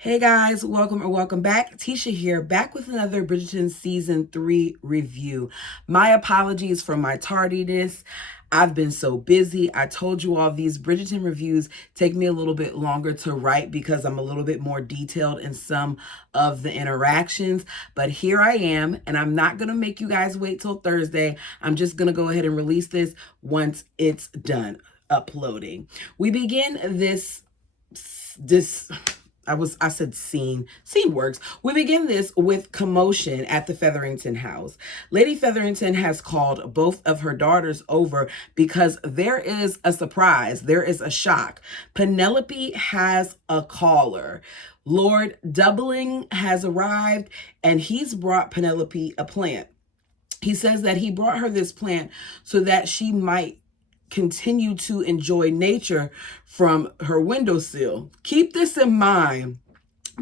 Hey guys, welcome back. Tisha here, back with another Bridgerton Season 3 review. My apologies for my tardiness. I've been so busy. I told you all these Bridgerton reviews take me a little bit longer to write because I'm a little bit more detailed in some of the interactions. But here I am, and I'm not going to make you guys wait till Thursday. I'm just going to go ahead and release this once it's done uploading. We begin this I said scene. Scene works. We begin this with commotion at the Featherington house. Lady Featherington has called both of her daughters over because there is a surprise. There is a shock. Penelope has a caller. Lord Doubling has arrived and he's brought Penelope a plant. He says that he brought her this plant so that she might continue to enjoy nature from her windowsill. Keep this in mind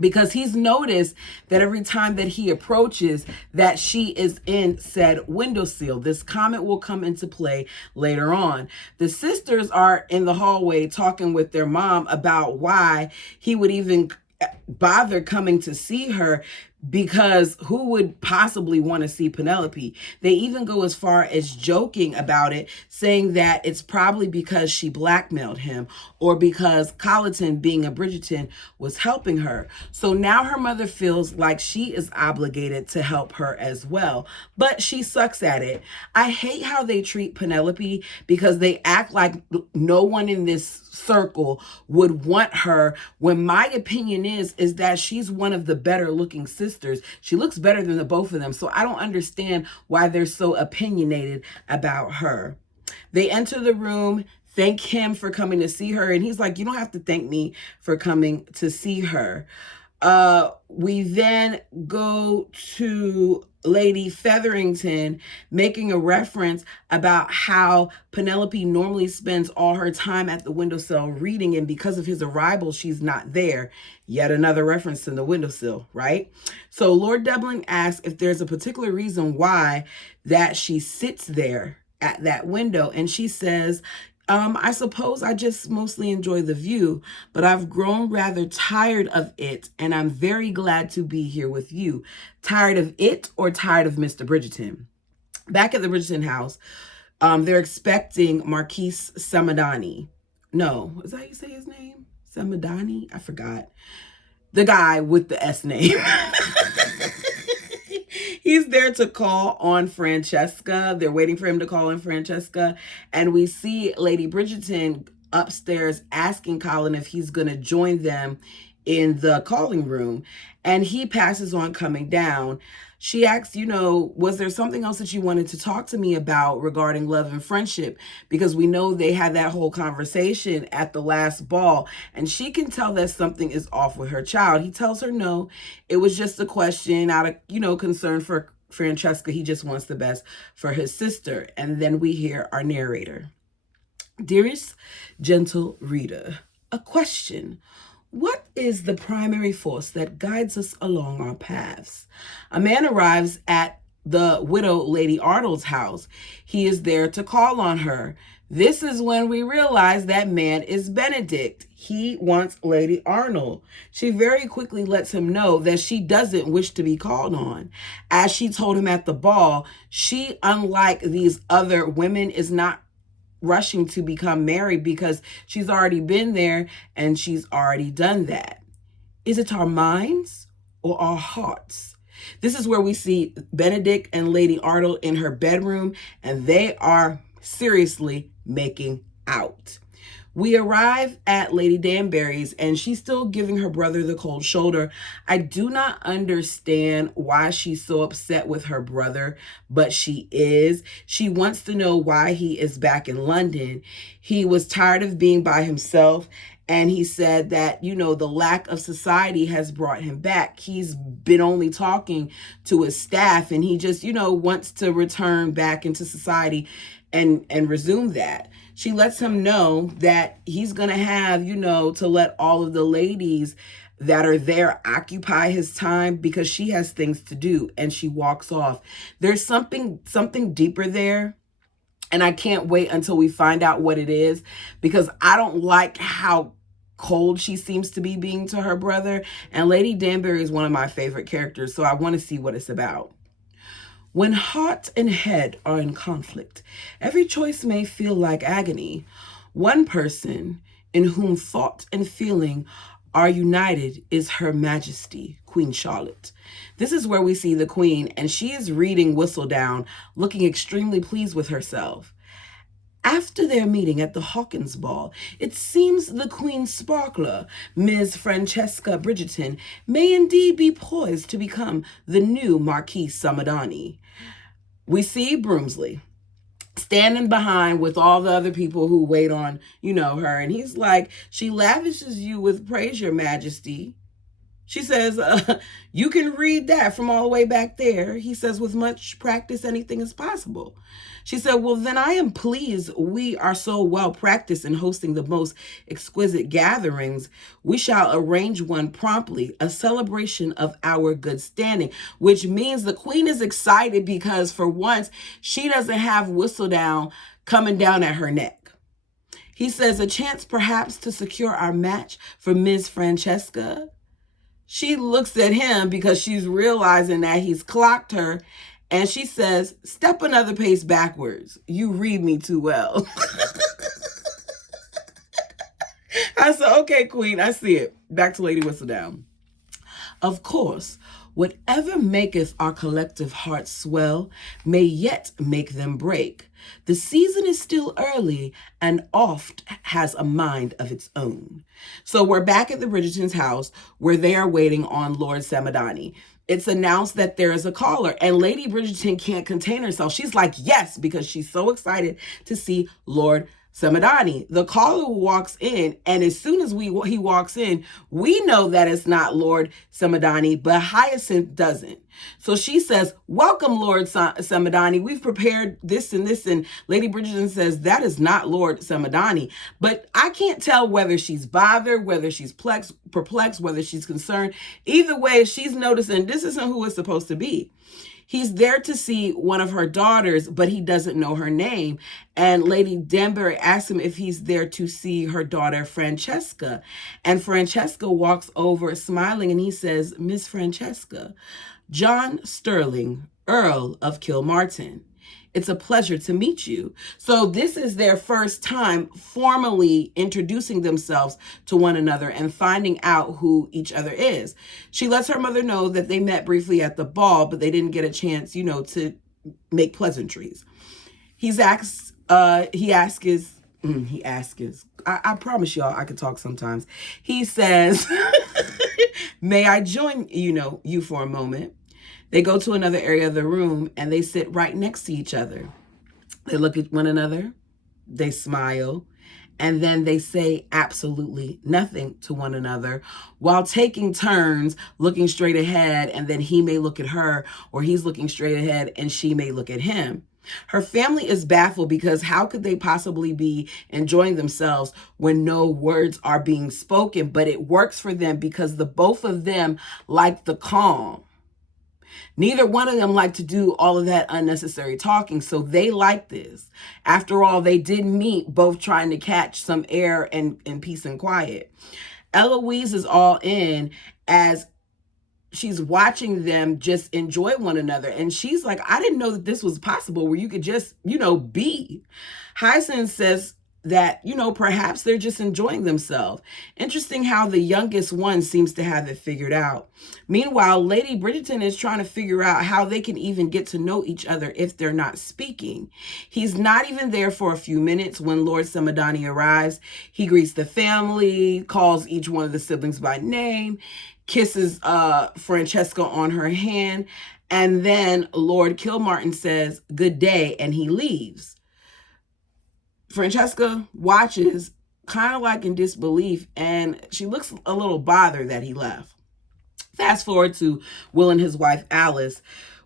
because he's noticed that every time that he approaches that she is in said windowsill. This comment will come into play later on. The sisters are in the hallway talking with their mom about why he would even bother coming to see her, because who would possibly want to see Penelope? They even go as far as joking about it, saying that it's probably because she blackmailed him or because Colleton, being a Bridgerton, was helping her. So now her mother feels like she is obligated to help her as well, but she sucks at it. I hate how they treat Penelope because they act like no one in this circle would want her, when my opinion is that she's one of the better looking sisters. She looks better than the both of them. So I don't understand why they're so opinionated about her. They enter the room, thank him for coming to see her, and he's like, you don't have to thank me for coming to see her. We then go to Lady Featherington making a reference about how Penelope normally spends all her time at the windowsill reading, and because of his arrival, she's not there. Yet another reference to the windowsill, right? So Lord Doubling asks if there's a particular reason why that she sits there at that window, and she says, I suppose I just mostly enjoy the view, but I've grown rather tired of it, and I'm very glad to be here with you. Tired of it or tired of Mr. Bridgerton? Back at the Bridgerton house, they're expecting Marquise Samadani. No, is that how you say his name? Samadani? I forgot. The guy with the S name. He's there to call on Francesca. They're waiting for him to call on Francesca. And we see Lady Bridgerton upstairs asking Colin if he's going to join them in the calling room. And he passes on coming down. She asks, was there something else that you wanted to talk to me about regarding love and friendship? Because we know they had that whole conversation at the last ball, and she can tell that something is off with her child. He tells her no, it was just a question out of, concern for Francesca. He just wants the best for his sister. And then we hear our narrator. Dearest, gentle reader, a question. What is the primary force that guides us along our paths? A man arrives at the widow Lady Arnold's house. He is there to call on her. This is when we realize that man is Benedict. He wants Lady Arnold. She very quickly lets him know that she doesn't wish to be called on. As she told him at the ball, she, unlike these other women, is not rushing to become married because she's already been there and she's already done that. Is it our minds or our hearts? This is where we see Benedict and Lady Arnold in her bedroom, and they are seriously making out. We arrive at Lady Danbury's, and she's still giving her brother the cold shoulder. I do not understand why she's so upset with her brother, but she is. She wants to know why he is back in London. He was tired of being by himself, and he said that, the lack of society has brought him back. He's been only talking to his staff, and he just, wants to return back into society and resume that. She lets him know that he's going to have, to let all of the ladies that are there occupy his time because she has things to do, and she walks off. There's something deeper there, and I can't wait until we find out what it is, because I don't like how cold she seems to be being to her brother. And Lady Danbury is one of my favorite characters, so I want to see what it's about. When heart and head are in conflict, every choice may feel like agony. One person in whom thought and feeling are united is Her Majesty, Queen Charlotte. This is where we see the Queen, and she is reading Whistledown, looking extremely pleased with herself. After their meeting at the Hawkins ball, it seems the Queen Sparkler, Ms. Francesca Bridgerton, may indeed be poised to become the new Marquise Samadani. We see Broomsley standing behind with all the other people who wait on, her. And he's like, she lavishes you with praise, Your Majesty. She says, you can read that from all the way back there. He says, with much practice, anything is possible. She said, well, then I am pleased we are so well practiced in hosting the most exquisite gatherings. We shall arrange one promptly, a celebration of our good standing, which means the Queen is excited because for once, she doesn't have Whistledown coming down at her neck. He says, a chance perhaps to secure our match for Ms. Francesca. She looks at him because she's realizing that he's clocked her, and she says, step another pace backwards. You read me too well. I said, okay, Queen, I see it. Back to Lady Whistledown. Of course, whatever maketh our collective hearts swell may yet make them break. The season is still early and oft has a mind of its own. So we're back at the Bridgerton's house where they are waiting on Lord Samadani. It's announced that there is a caller, and Lady Bridgerton can't contain herself. She's like, yes, because she's so excited to see Lord Samadani. The caller walks in, and as soon as he walks in, we know that it's not Lord Samadani, but Hyacinth doesn't. So she says, welcome, Lord Samadani. We've prepared this and this. And Lady Bridgerton says, that is not Lord Samadani. But I can't tell whether she's bothered, whether she's perplexed, whether she's concerned. Either way, she's noticing this isn't who it's supposed to be. He's there to see one of her daughters, but he doesn't know her name. And Lady Danbury asks him if he's there to see her daughter, Francesca. And Francesca walks over smiling, and he says, Miss Francesca, John Sterling, Earl of Kilmartin. It's a pleasure to meet you. So this is their first time formally introducing themselves to one another and finding out who each other is. She lets her mother know that they met briefly at the ball, but they didn't get a chance, to make pleasantries. I promise y'all I could talk sometimes. He says, may I join, you for a moment? They go to another area of the room and they sit right next to each other. They look at one another, they smile, and then they say absolutely nothing to one another while taking turns looking straight ahead, and then he may look at her, or he's looking straight ahead and she may look at him. Her family is baffled because how could they possibly be enjoying themselves when no words are being spoken? But it works for them because the both of them like the calm. Neither one of them like to do all of that unnecessary talking, so they like this. After all, they did meet both trying to catch some air and peace and quiet. Eloise is all in as she's watching them just enjoy one another. And she's like, I didn't know that this was possible where you could just, be. Hyacinth says that, perhaps they're just enjoying themselves. Interesting how the youngest one seems to have it figured out. Meanwhile, Lady Bridgerton is trying to figure out how they can even get to know each other if they're not speaking. He's not even there for a few minutes when Lord Samadani arrives. He greets the family, calls each one of the siblings by name, kisses Francesca on her hand, and then Lord Kilmartin says, good day, and he leaves. Francesca watches kind of like in disbelief, and she looks a little bothered that he left. Fast forward to Will and his wife, Alice.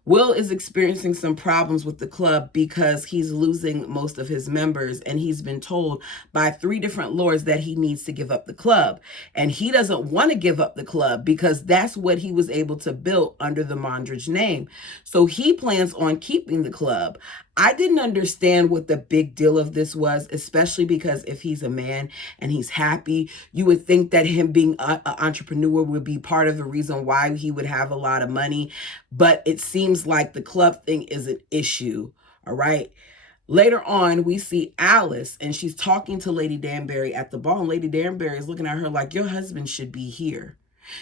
Will is experiencing some problems with the club because he's losing most of his members, and he's been told by 3 different lords that he needs to give up the club. And he doesn't want to give up the club because that's what he was able to build under the Mondridge name. So he plans on keeping the club. I didn't understand what the big deal of this was, especially because if he's a man and he's happy, you would think that him being an entrepreneur would be part of the reason why he would have a lot of money. But it seems like the club thing is an issue. All right. Later on, we see Alice, and she's talking to Lady Danbury at the ball, and Lady Danbury is looking at her like, your husband should be here.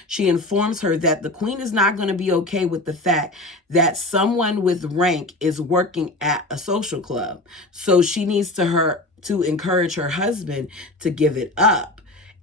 She informs her that the queen is not going to be okay with the fact that someone with rank is working at a social club. So she needs to encourage her husband to give it up.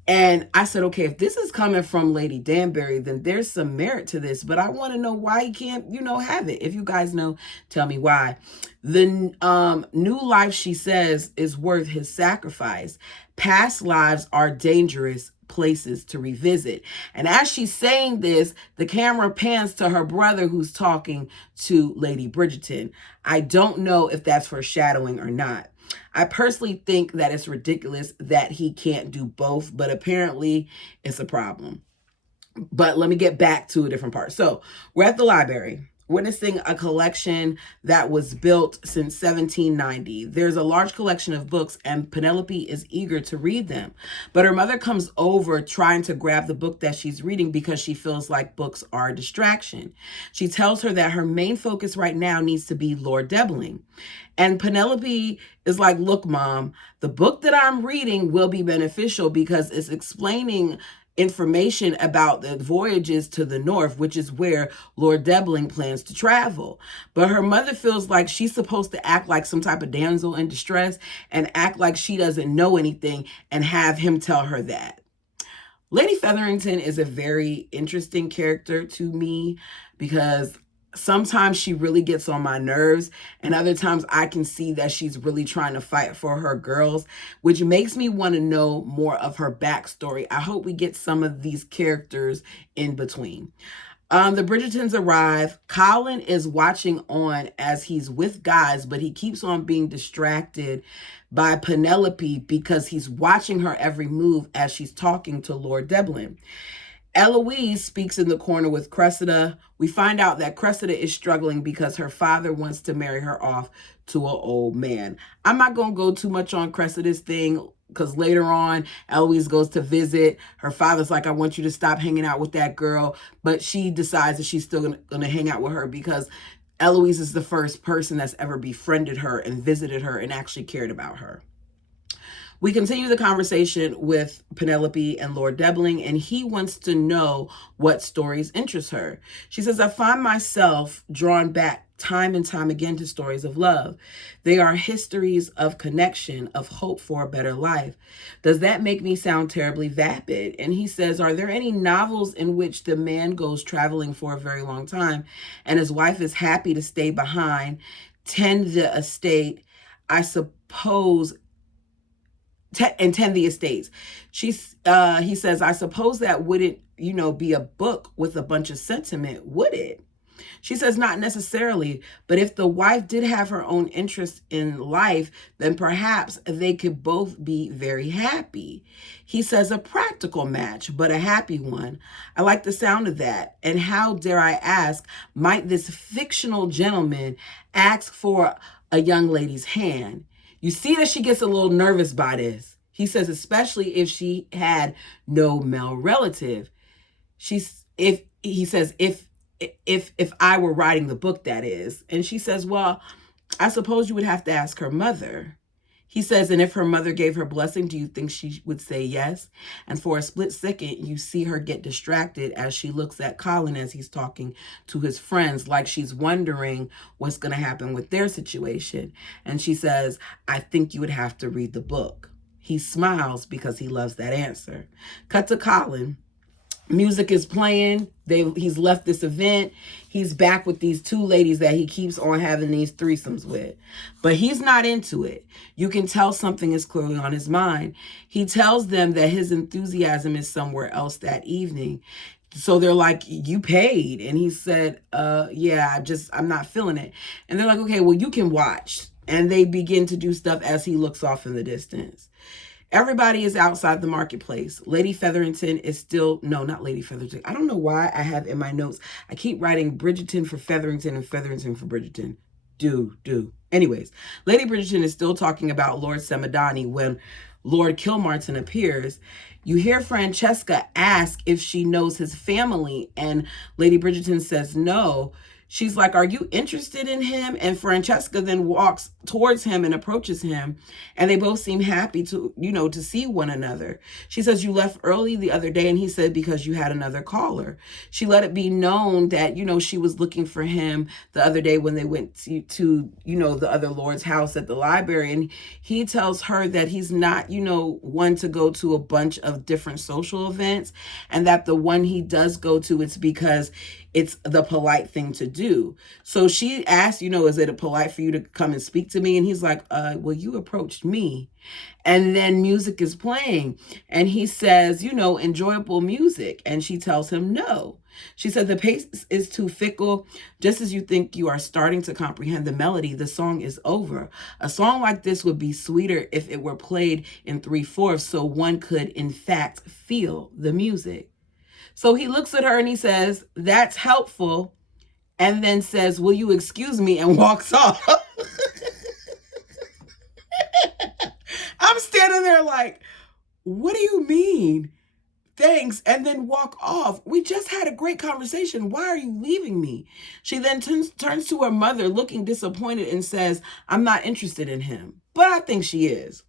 And I said, okay, if this is coming from Lady Danbury, then there's some merit to this. But I want to know why he can't, have it. If you guys know, tell me why. The new life, she says, is worth his sacrifice. Past lives are dangerous places to revisit. And as she's saying this, the camera pans to her brother who's talking to Lady Bridgerton. I don't know if that's foreshadowing or not. I personally think that it's ridiculous that he can't do both, but apparently it's a problem. But let me get back to a different part. So we're at the library, witnessing a collection that was built since 1790. There's a large collection of books, and Penelope is eager to read them. But her mother comes over trying to grab the book that she's reading because she feels like books are a distraction. She tells her that her main focus right now needs to be Lord Debling. And Penelope is like, look, Mom, the book that I'm reading will be beneficial because it's explaining information about the voyages to the north, which is where Lord Debling plans to travel. But her mother feels like she's supposed to act like some type of damsel in distress and act like she doesn't know anything and have him tell her that. Lady Featherington is a very interesting character to me because sometimes she really gets on my nerves, and other times I can see that she's really trying to fight for her girls, which makes me want to know more of her backstory. I hope we get some of these characters in between. The Bridgertons arrive. Colin is watching on as he's with guys, but he keeps on being distracted by Penelope because he's watching her every move as she's talking to Lord Debling. Eloise speaks in the corner with Cressida. We find out that Cressida is struggling because her father wants to marry her off to an old man. I'm not going to go too much on Cressida's thing because later on, Eloise goes to visit. Her father's like, I want you to stop hanging out with that girl. But she decides that she's still going to hang out with her because Eloise is the first person that's ever befriended her and visited her and actually cared about her. We continue the conversation with Penelope and Lord Debling, and he wants to know what stories interest her. She says, I find myself drawn back time and time again to stories of love. They are histories of connection, of hope for a better life. Does that make me sound terribly vapid? And he says, are there any novels in which the man goes traveling for a very long time and his wife is happy to stay behind, tend the estate, I suppose, and tend the estates? He says, I suppose that wouldn't, be a book with a bunch of sentiment, would it? She says, not necessarily, but if the wife did have her own interest in life, then perhaps they could both be very happy. He says, a practical match, but a happy one. I like the sound of that. And how, dare I ask, might this fictional gentleman ask for a young lady's hand? You see that she gets a little nervous by this. He says, especially if she had no male relative. He says, if I were writing the book, that is. And she says, well, I suppose you would have to ask her mother. He says, and if her mother gave her blessing, do you think she would say yes? And for a split second, you see her get distracted as she looks at Colin as he's talking to his friends, like she's wondering what's going to happen with their situation. And she says, I think you would have to read the book. He smiles because he loves that answer. Cut to Colin. Music is playing. He's left this event. He's back with these two ladies that he keeps on having these threesomes with. But he's not into it. You can tell something is clearly on his mind. He tells them that his enthusiasm is somewhere else that evening. So they're like, you paid. And he said, yeah, I'm not feeling it. And they're like, okay, well, you can watch. And they begin to do stuff as he looks off in the distance. Everybody is outside the marketplace. Lady Featherington is still, no, not Lady Featherington. I don't know why I have in my notes, I keep writing Bridgerton for Featherington and Featherington for Bridgerton. Do. Anyways, Lady Bridgerton is still talking about Lord Semadani when Lord Kilmartin appears. You hear Francesca ask if she knows his family, and Lady Bridgerton says no. She's like, are you interested in him? And Francesca then walks towards him and approaches him, and they both seem happy to see one another. She says, you left early the other day, and he said, because you had another caller. She let it be known that, she was looking for him the other day when they went to the other Lord's house at the library, and he tells her that he's not, one to go to a bunch of different social events, and that the one he does go to, it's because it's the polite thing to do. So she asked, is it polite for you to come and speak to me? And he's like, well, you approached me. And then music is playing. And he says, enjoyable music. And she tells him no. She said, the pace is too fickle. Just as you think you are starting to comprehend the melody, the song is over. A song like this would be sweeter if it were played in 3/4, so one could, in fact, feel the music. So he looks at her and he says, that's helpful. And then says, will you excuse me? And walks off. I'm standing there like, what do you mean? Thanks. And then walk off. We just had a great conversation. Why are you leaving me? She then turns to her mother looking disappointed and says, I'm not interested in him. But I think she is.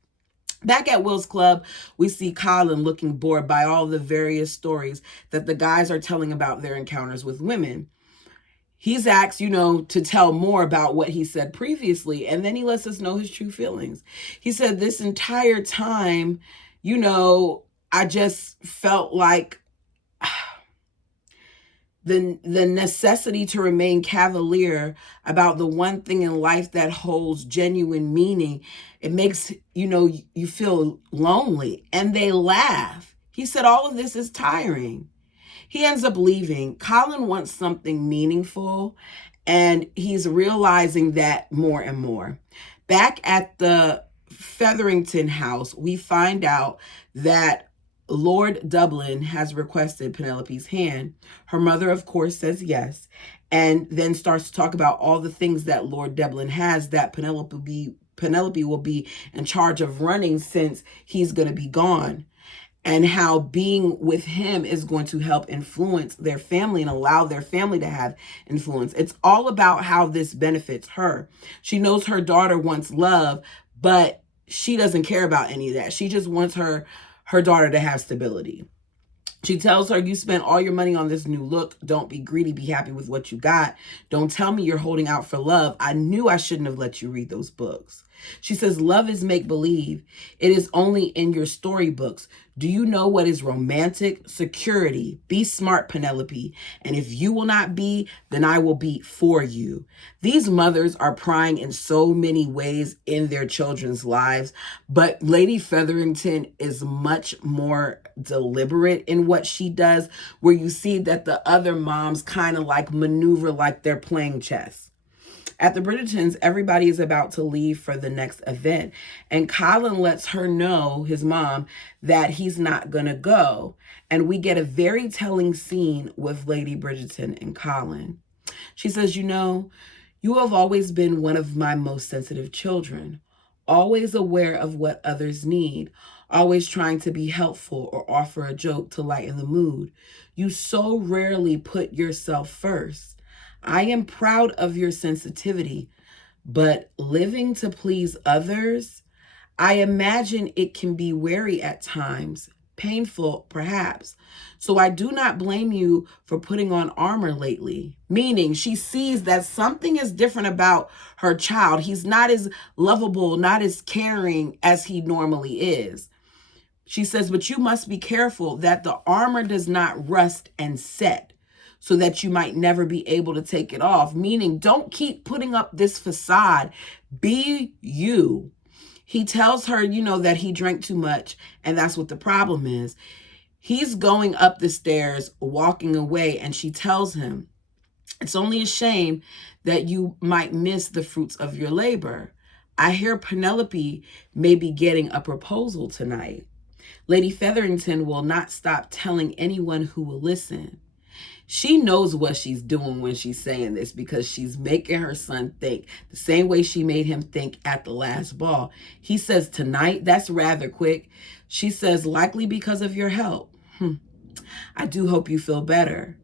Back at Will's club, we see Colin looking bored by all the various stories that the guys are telling about their encounters with women. He's asked, to tell more about what he said previously, and then he lets us know his true feelings. He said, this entire time, I just felt like the necessity to remain cavalier about the one thing in life that holds genuine meaning. It makes, you feel lonely. And they laugh. He said, all of this is tiring. He ends up leaving. Colin wants something meaningful, and he's realizing that more and more. Back at the Featherington house, we find out that Lord Dublin has requested Penelope's hand. Her mother, of course, says yes, and then starts to talk about all the things that Lord Dublin has that Penelope will be in charge of running since he's going to be gone, and how being with him is going to help influence their family and allow their family to have influence. It's all about how this benefits her. She knows her daughter wants love, but she doesn't care about any of that. She just wants her daughter to have stability. She tells her, you spent all your money on this new look. Don't be greedy. Be happy with what you got. Don't tell me you're holding out for love. I knew I shouldn't have let you read those books. She says, love is make-believe. It is only in your storybooks. Do you know what is romantic? Security. Be smart, Penelope. And if you will not be, then I will be for you. These mothers are prying in so many ways in their children's lives, but Lady Featherington is much more deliberate in what she does, where you see that the other moms kind of like maneuver like they're playing chess. At the Bridgertons, everybody is about to leave for the next event, and Colin lets her know, his mom, that he's not going to go. And we get a very telling scene with Lady Bridgerton and Colin. She says, you have always been one of my most sensitive children, always aware of what others need, always trying to be helpful or offer a joke to lighten the mood. You so rarely put yourself first. I am proud of your sensitivity, but living to please others, I imagine it can be weary at times, painful perhaps. So I do not blame you for putting on armor lately. Meaning she sees that something is different about her child. He's not as lovable, not as caring as he normally is. She says, but you must be careful that the armor does not rust and set, so that you might never be able to take it off. Meaning, don't keep putting up this facade. Be you. He tells her, that he drank too much, and that's what the problem is. He's going up the stairs, walking away, and she tells him, it's only a shame that you might miss the fruits of your labor. I hear Penelope may be getting a proposal tonight. Lady Featherington will not stop telling anyone who will listen. She knows what she's doing when she's saying this, because she's making her son think the same way she made him think at the last ball. He says, tonight? That's rather quick. She says, likely because of your help. I do hope you feel better.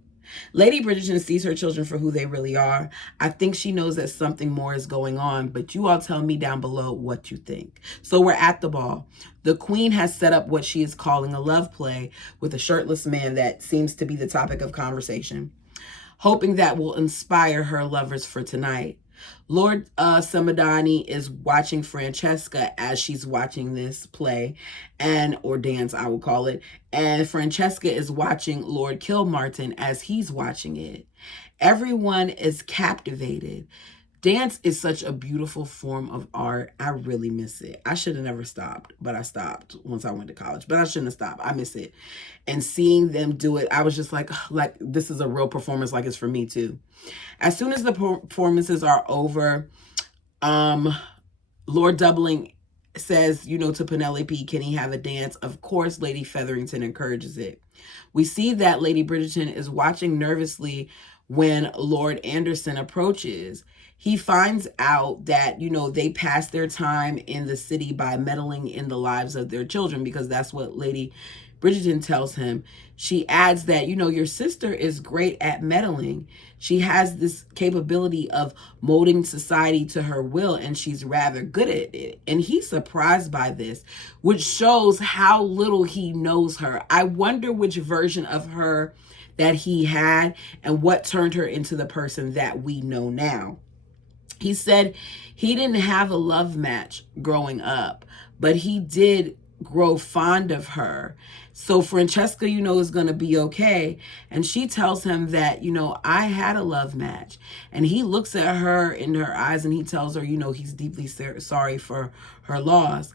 Lady Bridgerton sees her children for who they really are. I think she knows that something more is going on, but you all tell me down below what you think. So we're at the ball. The queen has set up what she is calling a love play with a shirtless man that seems to be the topic of conversation, hoping that will inspire her lovers for tonight. Lord Samadani is watching Francesca as she's watching this play, or dance, I would call it. And Francesca is watching Lord Kilmartin as he's watching it. Everyone is captivated. Dance is such a beautiful form of art. I really miss it. I should have never stopped, but I stopped once I went to college. But I shouldn't have stopped. I miss it. And seeing them do it, I was just like this is a real performance, like it's for me too. As soon as the performances are over, Lord Doubling says, to Penelope, can he have a dance? Of course, Lady Featherington encourages it. We see that Lady Bridgerton is watching nervously when Lord Anderson approaches. He finds out that, they pass their time in the city by meddling in the lives of their children, because that's what Lady Bridgerton tells him. She adds that, your sister is great at meddling. She has this capability of molding society to her will, and she's rather good at it. And he's surprised by this, which shows how little he knows her. I wonder which version of her that he had and what turned her into the person that we know now. He said he didn't have a love match growing up, but he did grow fond of her. So Francesca, is going to be okay. And she tells him that, I had a love match. And he looks at her in her eyes and he tells her, he's deeply sorry for her loss.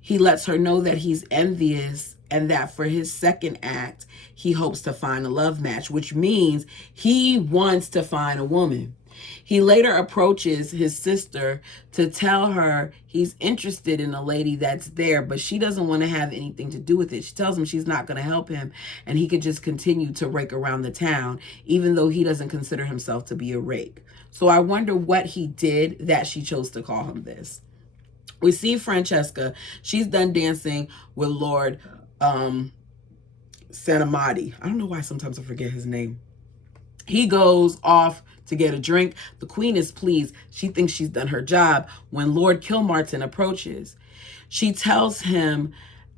He lets her know that he's envious and that for his second act, he hopes to find a love match, which means he wants to find a woman. He later approaches his sister to tell her he's interested in a lady that's there, but she doesn't want to have anything to do with it. She tells him she's not going to help him and he could just continue to rake around the town, even though he doesn't consider himself to be a rake. So I wonder what he did that she chose to call him this. We see Francesca. She's done dancing with Lord Sanamati. I don't know why sometimes I forget his name. He goes off to get a drink. The queen is pleased. She thinks she's done her job when Lord Kilmartin approaches. She tells him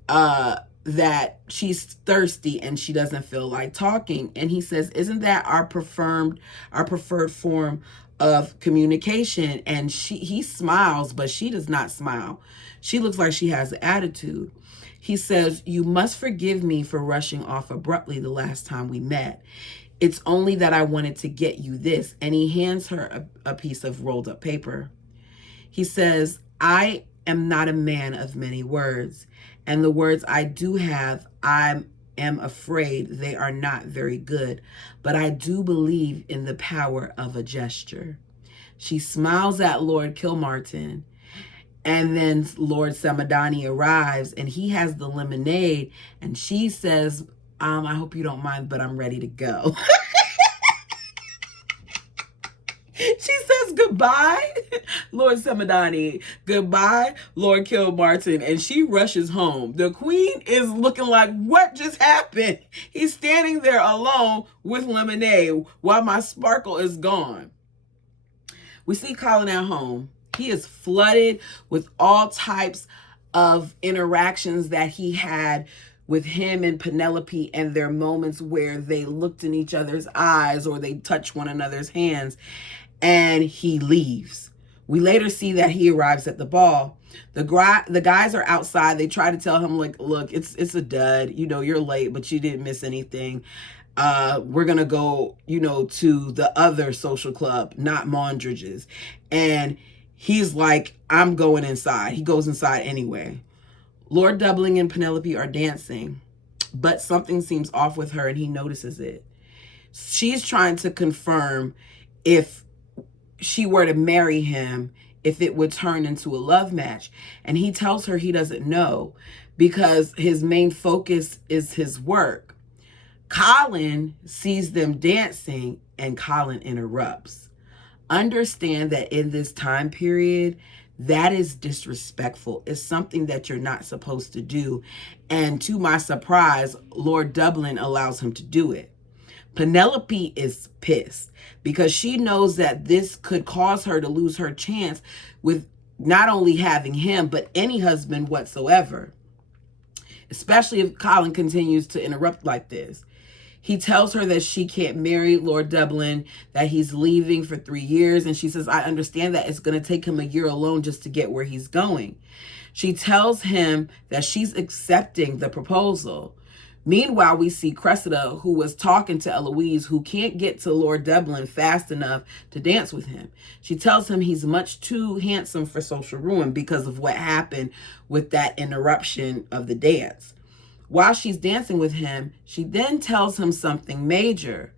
that she's thirsty and she doesn't feel like talking. And he says, isn't that our preferred form of communication? And he smiles, but she does not smile. She looks like she has attitude. He says, you must forgive me for rushing off abruptly the last time we met. It's only that I wanted to get you this. And he hands her a piece of rolled up paper. He says, I am not a man of many words. And the words I do have, I am afraid they are not very good. But I do believe in the power of a gesture. She smiles at Lord Kilmartin. And then Lord Samadani arrives and he has the lemonade. And she says, I hope you don't mind, but I'm ready to go. She says goodbye, Lord Samadani. Goodbye, Lord Kilmartin. And she rushes home. The queen is looking like, what just happened? He's standing there alone with lemonade while my sparkle is gone. We see Colin at home. He is flooded with all types of interactions that he had with him and Penelope, and their moments where they looked in each other's eyes or they touched one another's hands, and he leaves. We later see that he arrives at the ball. The guys are outside. They try to tell him, like, look, it's a dud. You're late, but you didn't miss anything. We're going to go, to the other social club, not Mondridge's. And he's like, I'm going inside. He goes inside anyway. Lord Doubling and Penelope are dancing, but something seems off with her and he notices it. She's trying to confirm if she were to marry him, if it would turn into a love match. And he tells her he doesn't know because his main focus is his work. Colin sees them dancing and Colin interrupts. Understand that in this time period, that is disrespectful. It's something that you're not supposed to do. And to my surprise, Lord Dublin allows him to do it. Penelope is pissed because she knows that this could cause her to lose her chance with not only having him, but any husband whatsoever, especially if Colin continues to interrupt like this. He tells her that she can't marry Lord Dublin, that he's leaving for 3 years. And she says, I understand that it's going to take him a year alone just to get where he's going. She tells him that she's accepting the proposal. Meanwhile, we see Cressida, who was talking to Eloise, who can't get to Lord Dublin fast enough to dance with him. She tells him he's much too handsome for social ruin because of what happened with that interruption of the dance. While she's dancing with him, she then tells him something major.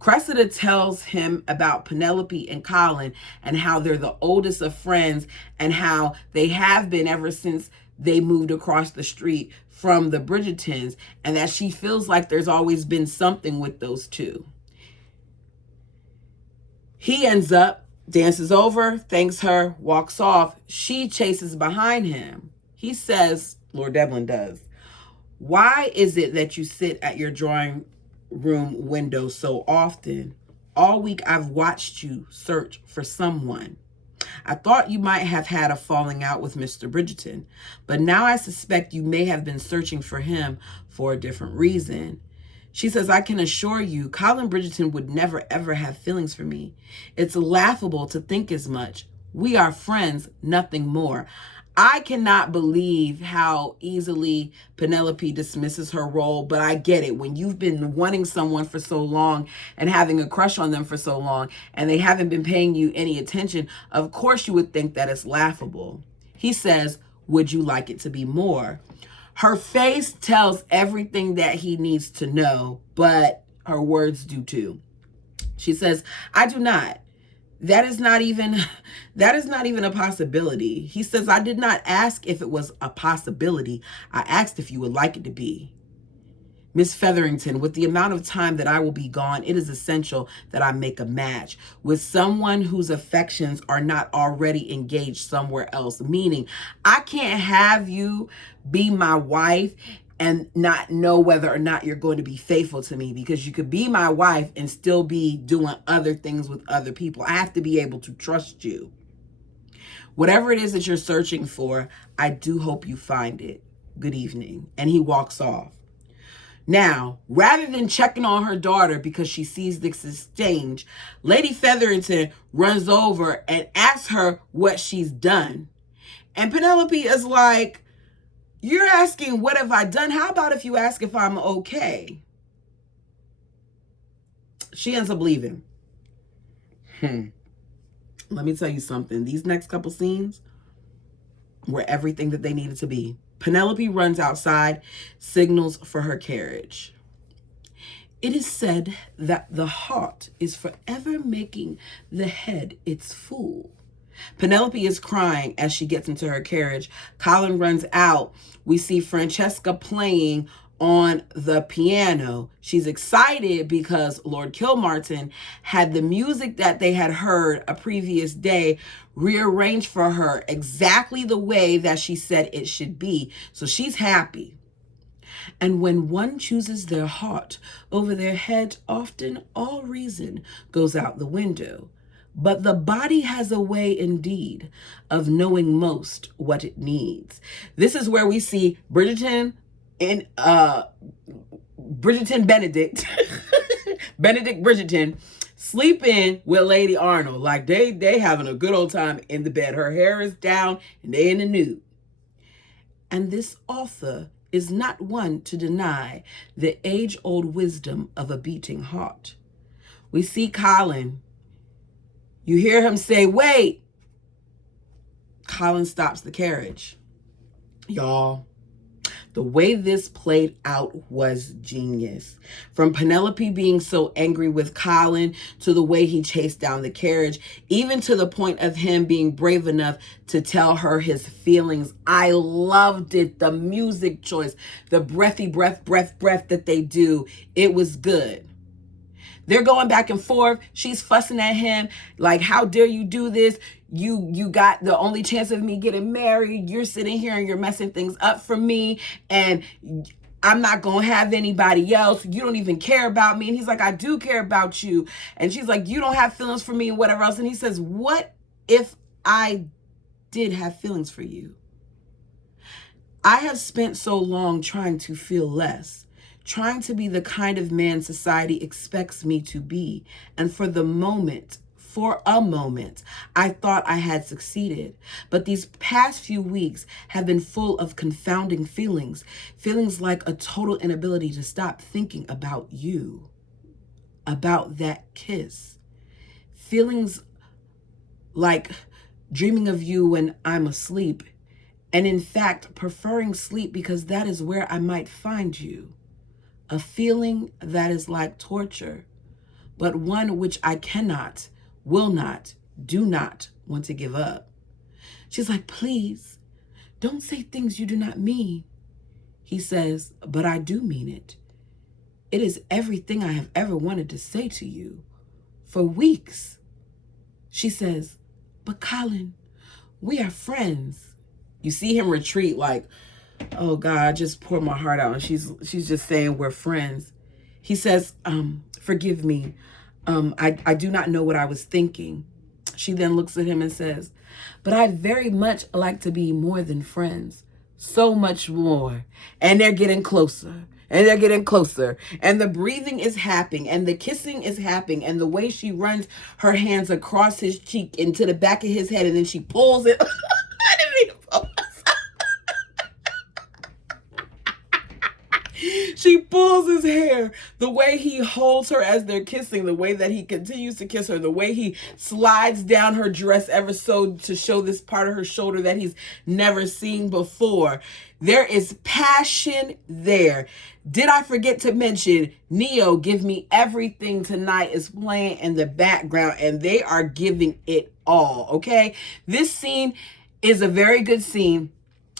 Cressida tells him about Penelope and Colin and how they're the oldest of friends and how they have been ever since they moved across the street from the Bridgertons, and that she feels like there's always been something with those two. He ends up, dances over, thanks her, walks off. She chases behind him. He says, Lord Dublin does, why is it that you sit at your drawing room window so often? All week I've watched you search for someone. I thought you might have had a falling out with Mr. Bridgerton, but now I suspect you may have been searching for him for a different reason. She says, I can assure you, Colin Bridgerton would never ever have feelings for me. It's laughable to think as much. We are friends, nothing more. I cannot believe how easily Penelope dismisses her role, but I get it. When you've been wanting someone for so long and having a crush on them for so long, and they haven't been paying you any attention, of course you would think that it's laughable. He says, would you like it to be more? Her face tells everything that he needs to know, but her words do too. She says, I do not. That is not even a possibility. He says, I did not ask if it was a possibility. I asked if you would like it to be. Miss Featherington, with the amount of time that I will be gone, it is essential that I make a match with someone whose affections are not already engaged somewhere else. Meaning, I can't have you be my wife and not know whether or not you're going to be faithful to me, because you could be my wife and still be doing other things with other people. I have to be able to trust you. Whatever it is that you're searching for, I do hope you find it. Good evening. And he walks off. Now, rather than checking on her daughter because she sees this exchange, Lady Featherington runs over and asks her what she's done. And Penelope is like, you're asking, what have I done? How about if you ask if I'm okay? She ends up leaving. Let me tell you something. These next couple scenes were everything that they needed to be. Penelope runs outside, signals for her carriage. It is said that the heart is forever making the head its fool. Penelope is crying as she gets into her carriage. Colin runs out. We see Francesca playing on the piano. She's excited because Lord Kilmartin had the music that they had heard a previous day rearranged for her exactly the way that she said it should be. So she's happy. And when one chooses their heart over their head, often all reason goes out the window. But the body has a way indeed of knowing most what it needs. This is where we see Bridgerton and Bridgerton Benedict, Benedict Bridgerton, sleeping with Lady Arnold. Like they having a good old time in the bed. Her hair is down and they in the nude. And this author is not one to deny the age-old wisdom of a beating heart. We see Colin. You hear him say, wait. Colin stops the carriage. Y'all, The way this played out was genius. From Penelope being so angry with Colin to the way he chased down the carriage, even to the point of him being brave enough to tell her his feelings. I loved it. The music choice, the breathy breath that they do. It was good. They're going back and forth. She's fussing at him like, how dare you do this? You got the only chance of me getting married. You're sitting here and you're messing things up for me. And I'm not going to have anybody else. You don't even care about me. And he's like, I do care about you. And she's like, you don't have feelings for me and whatever else. And he says, what if I did have feelings for you? I have spent so long trying to feel less, trying to be the kind of man society expects me to be. And for a moment, I thought I had succeeded. But these past few weeks have been full of confounding feelings. Feelings like a total inability to stop thinking about you, about that kiss. Feelings like dreaming of you when I'm asleep. And in fact, preferring sleep because that is where I might find you. A feeling that is like torture, but one which I cannot, will not, do not want to give up. She's like, please, don't say things you do not mean. He says, but I do mean it. It is everything I have ever wanted to say to you for weeks. She says, but Colin, we are friends. You see him retreat like, oh God, I just poured my heart out. And she's just saying we're friends. He says, forgive me. I do not know what I was thinking. She then looks at him and says, but I'd very much like to be more than friends. So much more. And they're getting closer. And they're getting closer. And the breathing is happening. And the kissing is happening. And the way she runs her hands across his cheek into the back of his head. And then she pulls it. I didn't mean to pull. She pulls his hair, the way he holds her as they're kissing, the way that he continues to kiss her, the way he slides down her dress ever so to show this part of her shoulder that he's never seen before. There is passion there. Did I forget to mention Neo, Give Me Everything Tonight is playing in the background and they are giving it all, okay? This scene is a very good scene.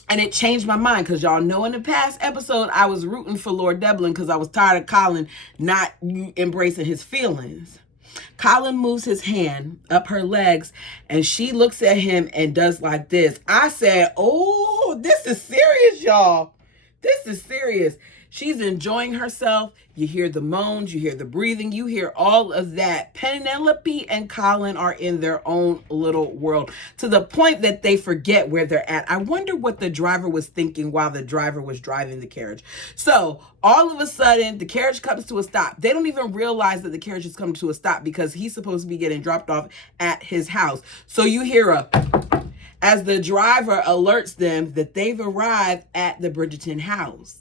And it changed my mind because y'all know in the past episode, I was rooting for Lord Devlin because I was tired of Colin not embracing his feelings. Colin moves his hand up her legs and she looks at him and does like this. I said, oh, this is serious, y'all. This is serious. She's enjoying herself. You hear the moans, you hear the breathing, you hear all of that. Penelope and Colin are in their own little world to the point that they forget where they're at. I wonder what the driver was thinking while the driver was driving the carriage. So all of a sudden, the carriage comes to a stop. They don't even realize that the carriage is coming to a stop because he's supposed to be getting dropped off at his house. So you hear as the driver alerts them that they've arrived at the Bridgerton house.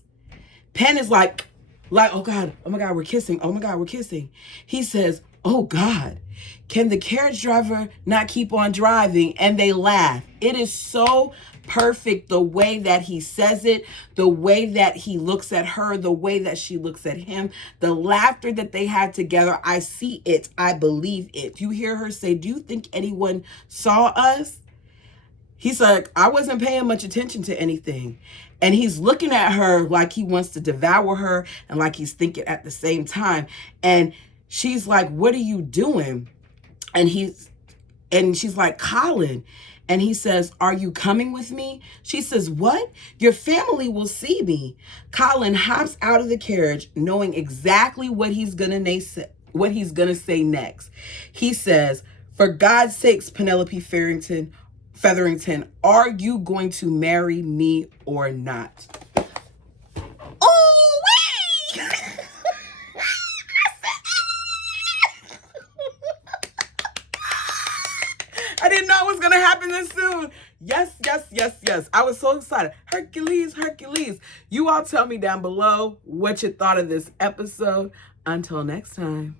Penn is like, oh God, oh my God, we're kissing. Oh my God, we're kissing. He says, oh God, can the carriage driver not keep on driving? And they laugh. It is so perfect the way that he says it, the way that he looks at her, the way that she looks at him, the laughter that they had together. I see it. I believe it. You hear her say, do you think anyone saw us? He's like, I wasn't paying much attention to anything. And he's looking at her like he wants to devour her and like he's thinking at the same time. And she's like, what are you doing? And she's like, Colin. And he says, are you coming with me? She says, what? Your family will see me. Colin hops out of the carriage knowing exactly what he's gonna say next. He says, for God's sakes, Penelope Featherington, are you going to marry me or not? Oh, wait! I didn't know it was going to happen this soon. Yes, yes, yes, yes. I was so excited. Hercules, Hercules. You all tell me down below what you thought of this episode. Until next time.